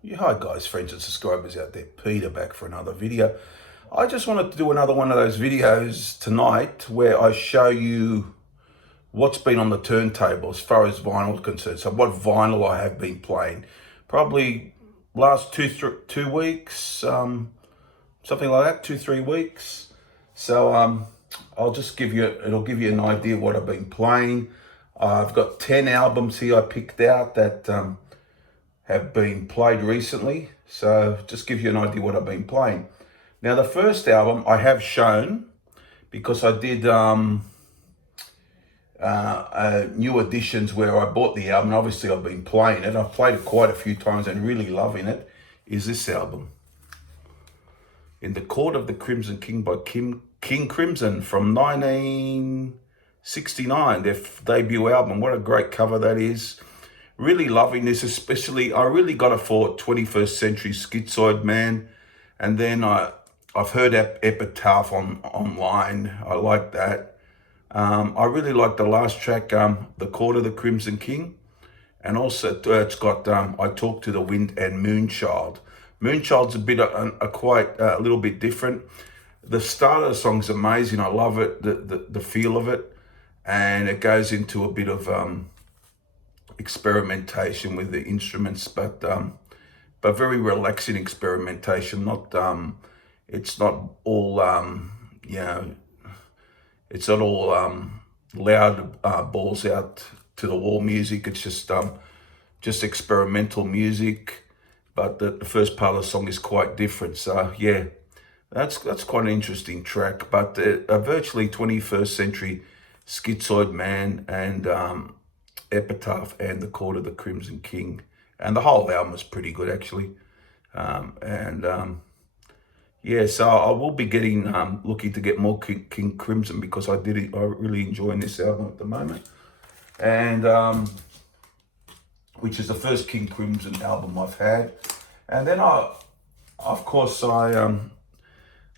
Yeah, hi guys, friends and subscribers out there. Peter back for another video. I just wanted to do another one of those videos tonight where I show you what's been on the turntable as far as vinyl is concerned. So what vinyl I have been playing. Probably last 2 weeks, something like that, 2-3 weeks. So I'll just it'll give you an idea what I've been playing. I've got 10 albums here I picked out that have been played recently. So just give you an idea what I've been playing. Now the first album I have shown because I did new editions where I bought the album. Obviously I've been playing it. I've played it quite a few times and really loving it. Is this album. In the Court of the Crimson King by King Crimson from 1969, their debut album. What a great cover that is. Really loving this, especially I really got it for 21st Century Schizoid Man. And then I've heard Epitaph online. I like that. I really like the last track, The Court of the Crimson King. And also it's got I Talk to the Wind and Moonchild. Moonchild's a bit quite a little bit different. The start of the song's amazing. I love it, the feel of it. And it goes into a bit of experimentation with the instruments, but very relaxing experimentation. Not it's not all it's not all loud balls out to the wall music. It's just experimental music, but the first part of the song is quite different. So yeah, that's quite an interesting track. But virtually 21st Century Schizoid Man and Epitaph and The Court of the Crimson King, and the whole album is pretty good actually. Yeah, so I will be getting looking to get more King Crimson because I really enjoying this album at the moment, and which is the first King Crimson album I've had. And then I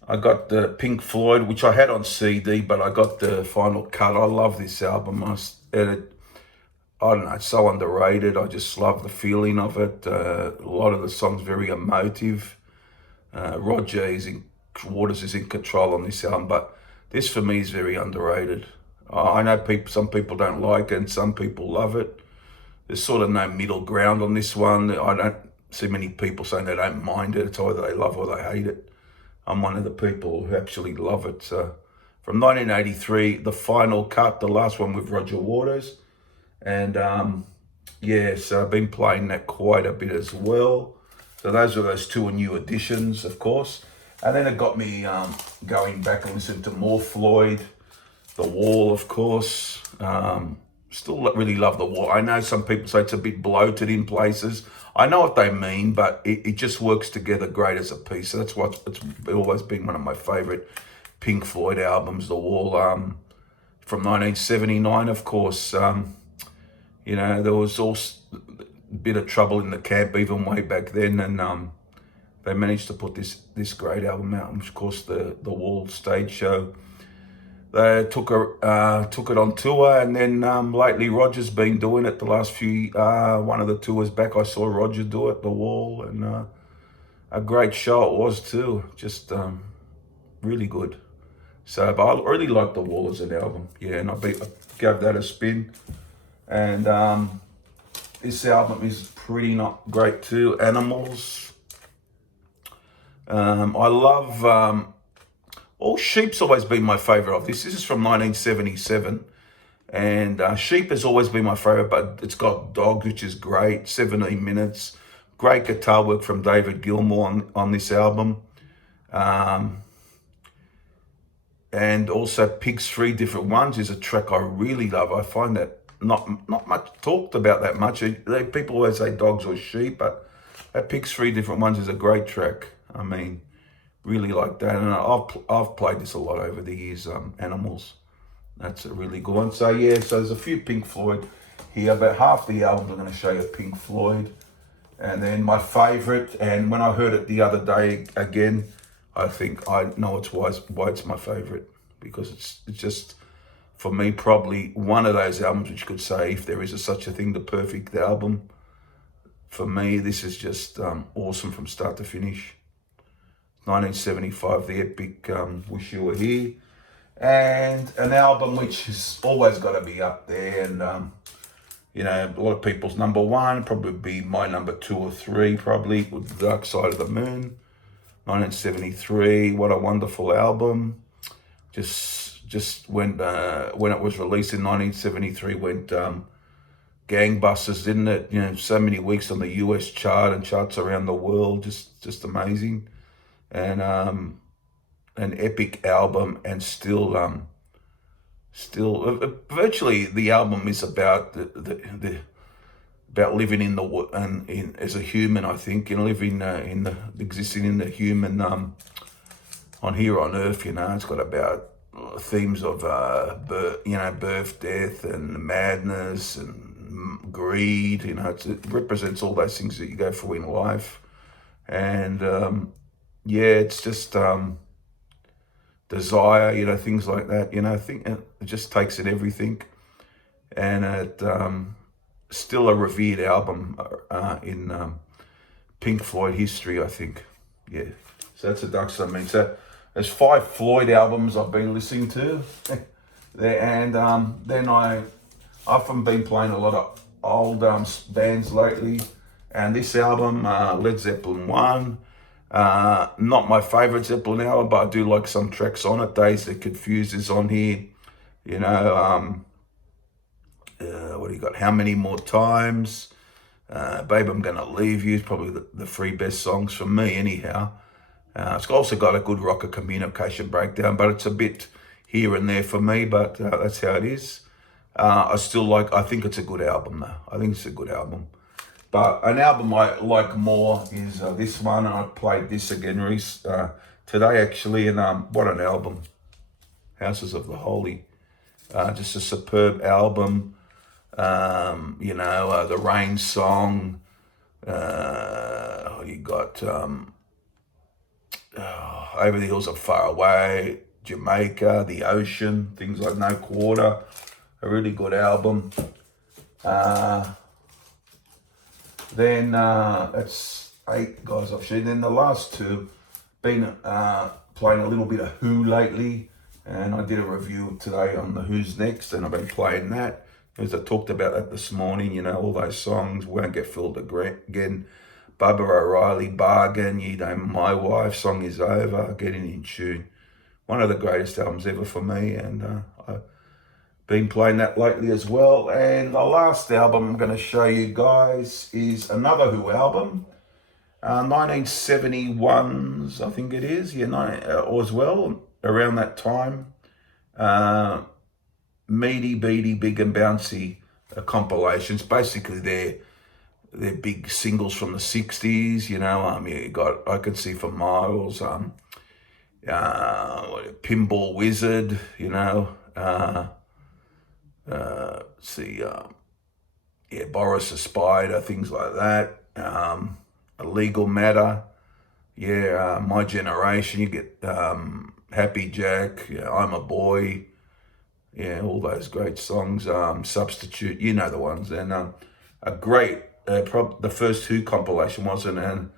got the Pink Floyd, which I had on CD, but I got the final cut. I love this album. I don't know, it's so underrated. I just love the feeling of it. A lot of the songs very emotive. Waters is in control on this album, but this for me is very underrated. I know some people don't like it and some people love it. There's sort of no middle ground on this one. I don't see many people saying they don't mind it. It's either they love or they hate it. I'm one of the people who actually love it. So from 1983, the final cut, the last one with Roger Waters. And yeah, so I've been playing that quite a bit as well. So those are those two new editions, of course. And then it got me going back and listening to more Floyd, The Wall, of course. Still really love The Wall. I know some people say it's a bit bloated in places. I know what they mean, but it just works together great as a piece. So that's why it's always been one of my favorite Pink Floyd albums, The Wall, from 1979, of course. You know, there was also a bit of trouble in the camp even way back then, and they managed to put this great album out. And of course, the Wall stage show, they took it on tour, and then lately Roger's been doing it. The last few one of the tours back, I saw Roger do it, The Wall, and a great show it was too. Just really good. So, but I really like The Wall as an album. Yeah, and I gave that a spin. And this album is pretty not great too. Animals. I love. Sheep's always been my favorite of this. This is from 1977, and Sheep has always been my favorite. But it's got Dogs, which is great. 17 minutes. Great guitar work from David Gilmour on this album. And also Pigs, Three Different Ones is a track I really love. I find that not much talked about that much. People always say Dogs or Sheep, but that Pigs, Three Different Ones is a great track. I mean, really like that. And I've played this a lot over the years, Animals. That's a really good one. So yeah, so there's a few Pink Floyd here. About half the albums I'm going to show you Pink Floyd. And then my favorite, and when I heard it the other day again, I think I know why it's my favorite, because it's just, for me, probably one of those albums which you could say, if there is such a thing, the perfect album for me, this is just awesome from start to finish. 1975, the epic Wish You Were Here. And an album which has always got to be up there, and a lot of people's number one, probably be my number 2 or 3, probably, with The Dark Side of the Moon. 1973, what a wonderful album. Just went, when it was released in 1973, went gangbusters, didn't it? So many weeks on the US chart and charts around the world, just amazing. And an epic album, and still virtually the album is about about living in as a human, I think, and living existing in the human on here on Earth. It's got about themes of birth, death, and madness and greed. It represents all those things that you go through in life, and it's just desire, things like that. I think it just takes in everything, and it still a revered album in Pink Floyd history, I think. Yeah, so that's a Dark Side. So there's 5 Floyd albums I've been listening to there, and then I've often been playing a lot of old bands lately, and this album, Led Zeppelin 1. Not my favorite Zeppelin album, but I do like some tracks on it. Days That Confuse is on here. What do you got? How Many More Times? Babe, I'm Gonna Leave You is probably the 3 best songs for me, anyhow. It's also got a good rocker Communication Breakdown, but it's a bit here and there for me, but that's how it is. I think it's a good album, though. I think it's a good album. But an album I like more is this one. I played this again today, actually, and what an album. Houses of the Holy. Just a superb album. The Rain Song. You got Over the Hills Are Far Away, Jamaica, The Ocean, things like No Quarter. A really good album. Then that's 8 guys I've seen. Then the last 2, been playing a little bit of Who lately, and I did a review today on the Who's Next, and I've been playing that. As I talked about that this morning, all those songs, Won't Get Filled Again, Bubba O'Reilly, Bargain, You Know My Wife, Song Is Over, Getting in Tune. One of the greatest albums ever for me, and I've been playing that lately as well. And the last album I'm going to show you guys is another Who album, 1971's, I think it is, as well, around that time. Meaty Beaty Big and Bouncy compilations, basically they're big singles from the 60s. You got I Can See for Miles, Pinball Wizard, Boris the Spider, things like that. A Legal Matter, My Generation. You get Happy Jack, I'm a Boy, all those great songs. Substitute, the ones. And a great, the first Who compilation wasn't, and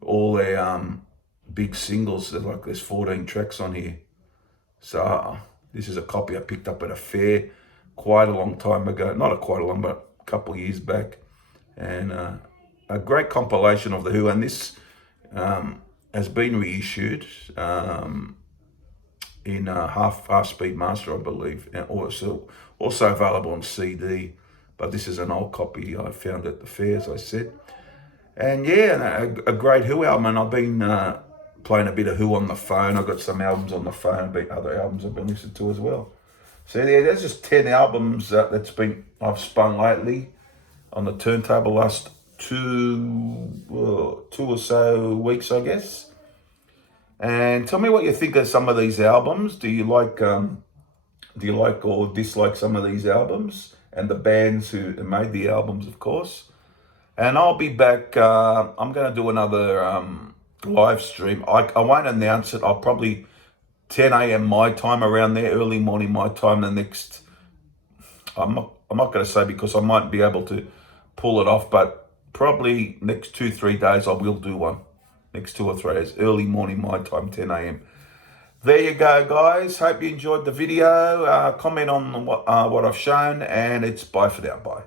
all their big singles. There's 14 tracks on here. So this is a copy I picked up at a fair quite a long time ago. Not quite a long, but a couple of years back. And a great compilation of the Who. And this has been reissued in half-speed master, I believe. And also available on CD. But this is an old copy I found at the fair, as I said. And a great Who album. And I've been playing a bit of Who on the phone. I've got some albums on the phone, other albums I've been listening to as well. So there's just 10 albums I've spun lately on the turntable last two or so weeks, I guess. And tell me what you think of some of these albums. Do you like or dislike some of these albums and the bands who made the albums, of course? And I'll be back. I'm going to do another live stream. I won't announce it. I'll probably 10 a.m. my time, around there, early morning my time. The next, I'm not going to say because I might be able to pull it off, but probably next 2-3 days I will do one. Next 2 or 3 days, early morning my time, 10 a.m. There you go, guys. Hope you enjoyed the video. Comment on what I've shown, and it's bye for now. Bye.